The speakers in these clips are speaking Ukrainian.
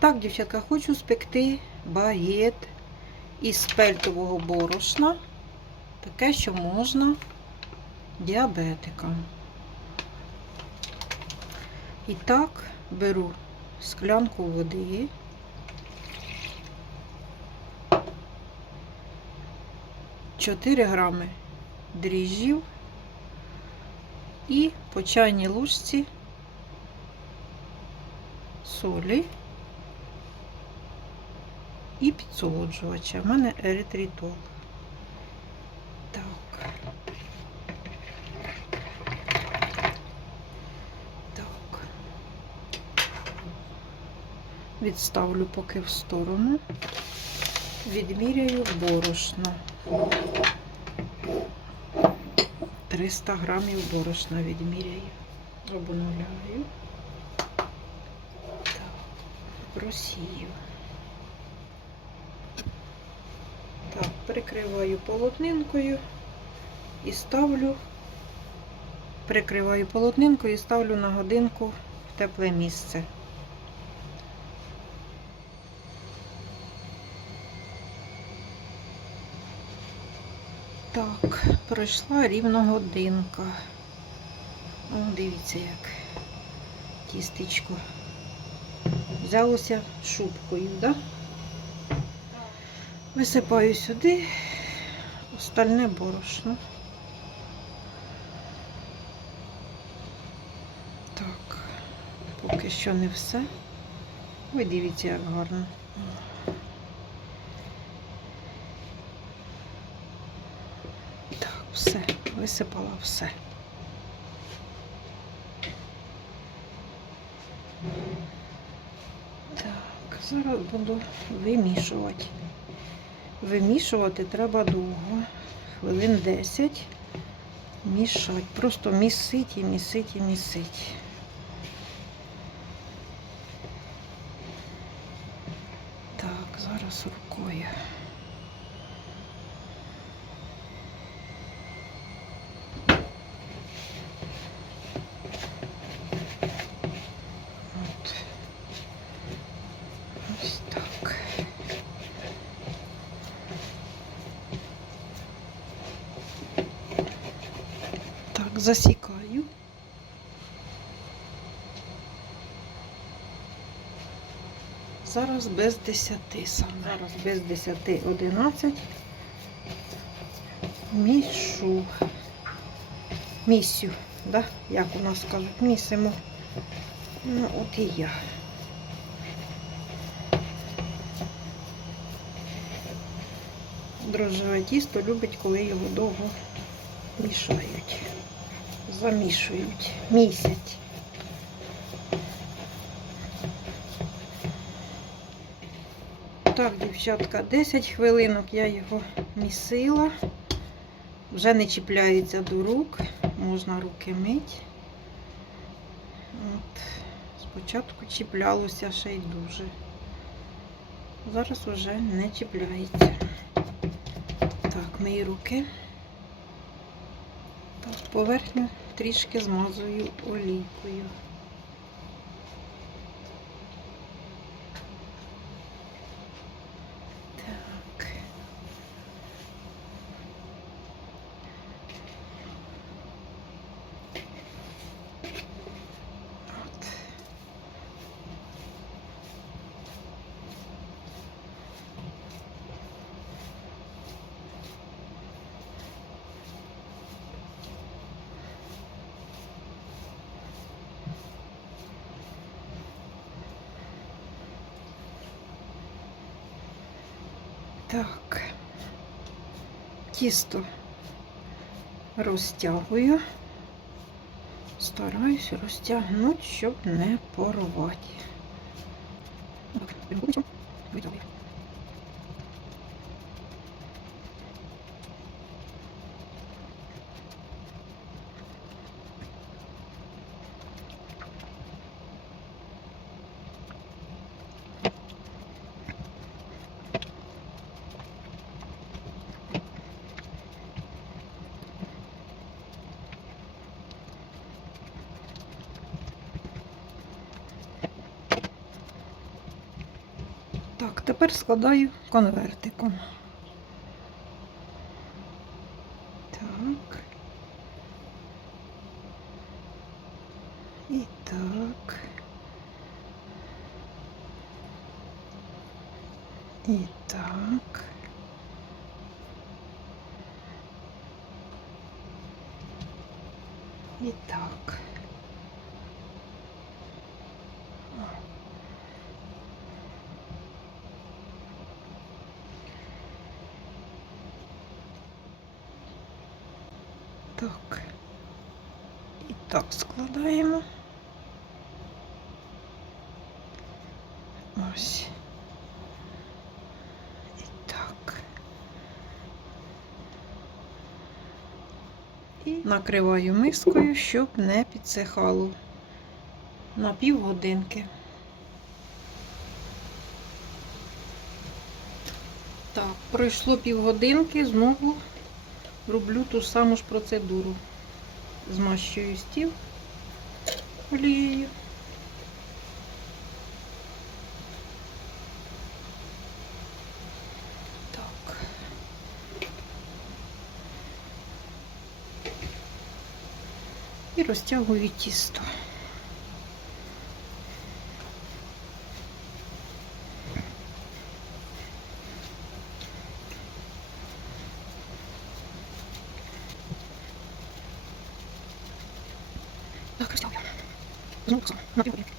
Так, дівчатка, хочу спекти багет із пельтового борошна. Таке, що можна діабетикам. І так, беру склянку води. Чотири грами дріжджів і по чайній ложці солі і підсолоджувача. У мене еритритол. Так. Так. Відставлю поки в сторону. Відміряю борошно. 300 грамів борошна відміряю. Обнуляю. Так, просію. Так, прикриваю полотнинкою і ставлю, прикриваю полотнинкою і ставлю на годинку в тепле місце. Так, пройшла рівно годинка. О, дивіться, як тістечко взялося шубкою, да? Висипаю сюди остальне борошно. Так, поки що не все. Ой, дивіться, як гарно. Так, все, висипала все. Так, зараз буду вимішувати. Вимішувати треба довго, хвилин 10. мішать. Просто місить і місить і місить. Так, зараз рукою. От. Ось так. Так, засікаю. Зараз без 10 саме. Зараз без 10, 11. Мішу. Місю, да? як у нас кажуть, місимо. Ну, от і я. Дрожжеве тісто любить, коли його довго мішають. Замішують, місять. Так, дівчатка, 10 хвилинок я його місила. Вже не чіпляється до рук, можна руки мити. От. Спочатку чіплялося ще й дуже. Зараз вже не чіпляється. Так, мої руки. Так, поверхню трішки змазую олійкою. Так, тісто розтягую, стараюсь розтягнути, щоб не порвати. Так, тепер складаю конвертиком. Так. І так. І так. І так. Так. І так складаємо. Ось. І так. І накриваю мискою, щоб не підсихало на півгодинки. Так, пройшло півгодинки, знову роблю ту саму ж процедуру. Змащую стіл олією. І розтягую тісто. Так, розтягую. Знову так само, на півгодинки.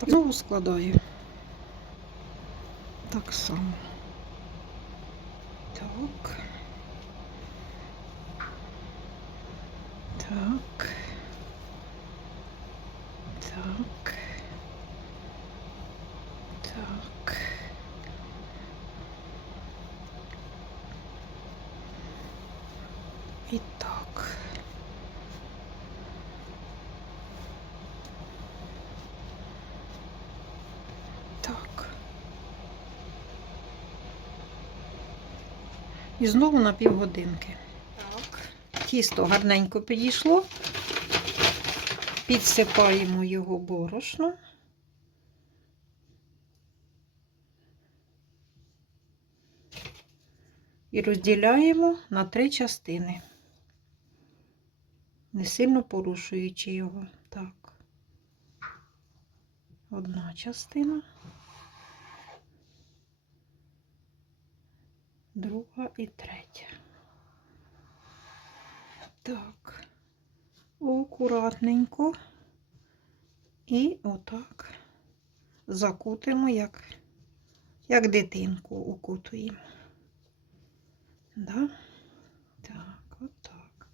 Знову складаю. Так само. Так. Так. Так. І так. Так. І знову на півгодинки. Так. Тісто гарненько підійшло. Підсипаємо його борошно. І розділяємо на три частини, не сильно порушуючи його. Так. Одна частина. Друга і третя. Так, акуратненько і отак закутимо, як, як дитинку укутуємо. Да? Так, отак.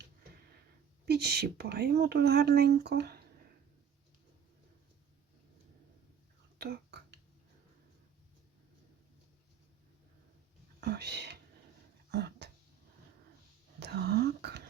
Підщипаємо тут гарненько. Так. Ось. От. Так.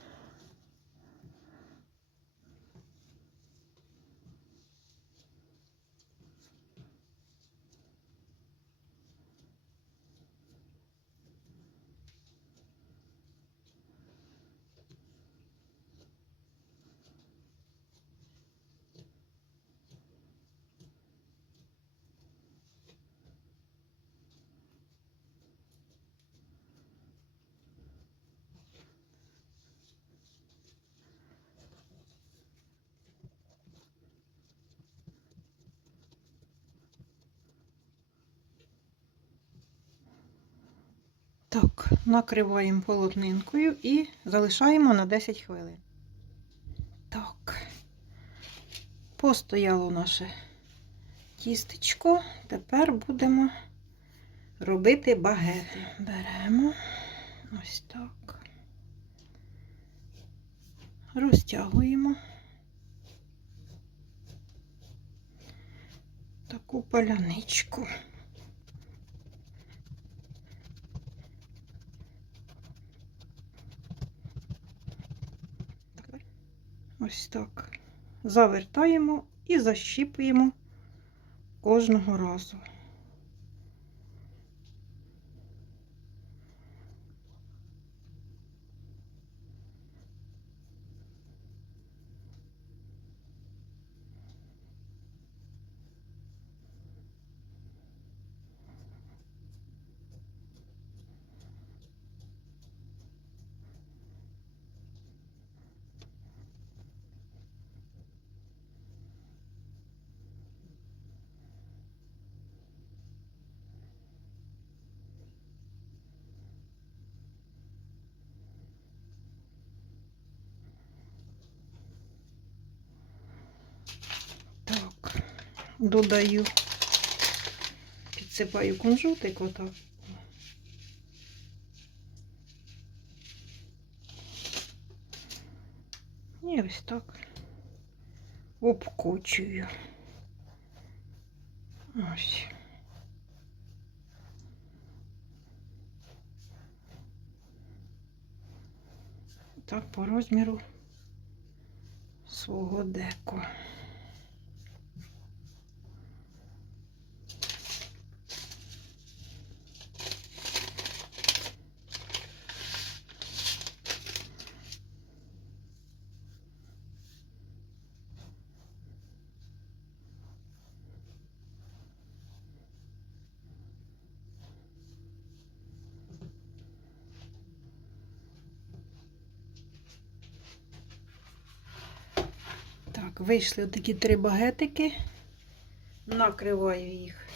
Так, накриваємо полотнинкою і залишаємо на 10 хвилин. Так, постояло наше тістечко. Тепер будемо робити багети. Беремо ось так. Розтягуємо таку паляничку. Ось так. Завертаємо і защіпуємо кожного разу. Так, додаю, підсипаю кунжутик отак. І ось так обкочую. Ось. Так по розміру свого деку. Так, вийшли такі три багетики. Накриваю їх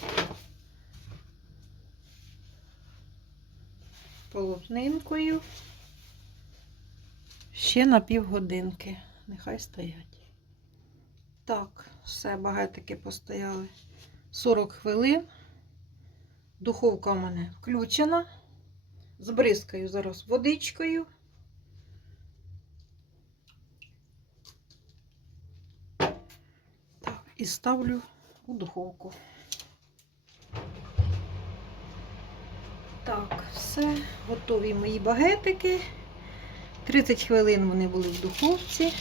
полотнинкою. Ще на півгодинки. Нехай стоять. Так, все, багетики постояли 40 хвилин. Духовка у мене включена. Збризкаю зараз водичкою. Так, і ставлю у духовку. Так, все, готові мої багетики. 30 хвилин вони були в духовці.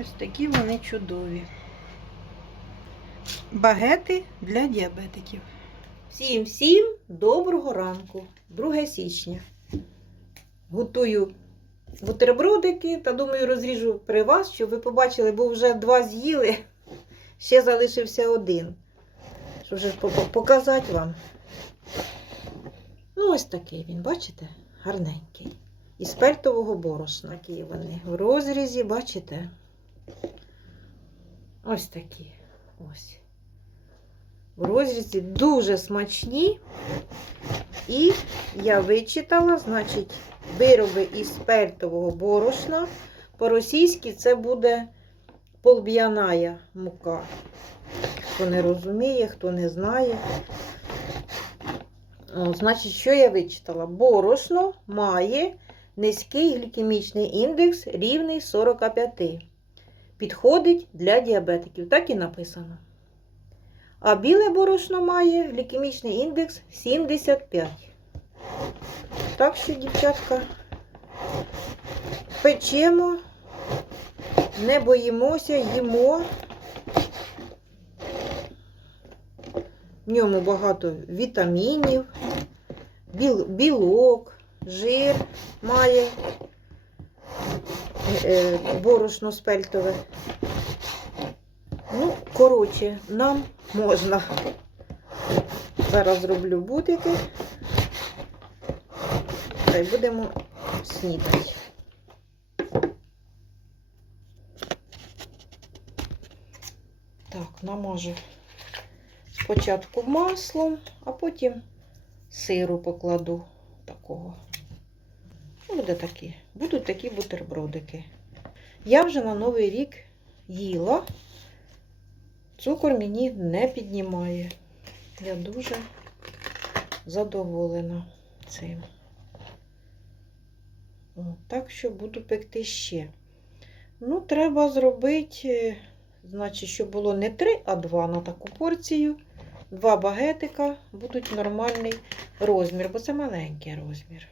Ось такі вони чудові. Багети для діабетиків. Всім всім доброго ранку, 2 січня. Готую бутербродики та думаю, розріжу при вас, щоб ви побачили, бо вже два з'їли, ще залишився один. Щоб вже по- по- показати вам. Ну, ось такий він, бачите? Гарненький. Із пельтового борошна. Такі вони в розрізі, бачите? Ось такі. Ось в розрізі дуже смачні. І я вичитала, значить, вироби із пертового борошна. По-російськи це буде полб'яная мука. Хто не розуміє, хто не знає. О, значить, що я вичитала? Борошно має низький глікемічний індекс рівний 45. Підходить для діабетиків. Так і написано. А біле борошно має глікемічний індекс 75. Так що, дівчатка, печемо, не боїмося, їмо. В ньому багато вітамінів, біл- білок, жир має е, борошно спельтове. Ну, коротше, нам можна. Зараз зроблю бутики. Та й будемо снідати. Так, намажу спочатку маслом, а потім сиру покладу такого. Буде такі, будуть такі бутербродики. Я вже на Новий рік їла. Цукор мені не піднімає. Я дуже задоволена цим. Так що буду пекти ще. Ну, треба зробити, е, значить, щоб було не 3, а 2 на таку порцію. Два багетика будуть нормальний розмір, бо це маленький розмір.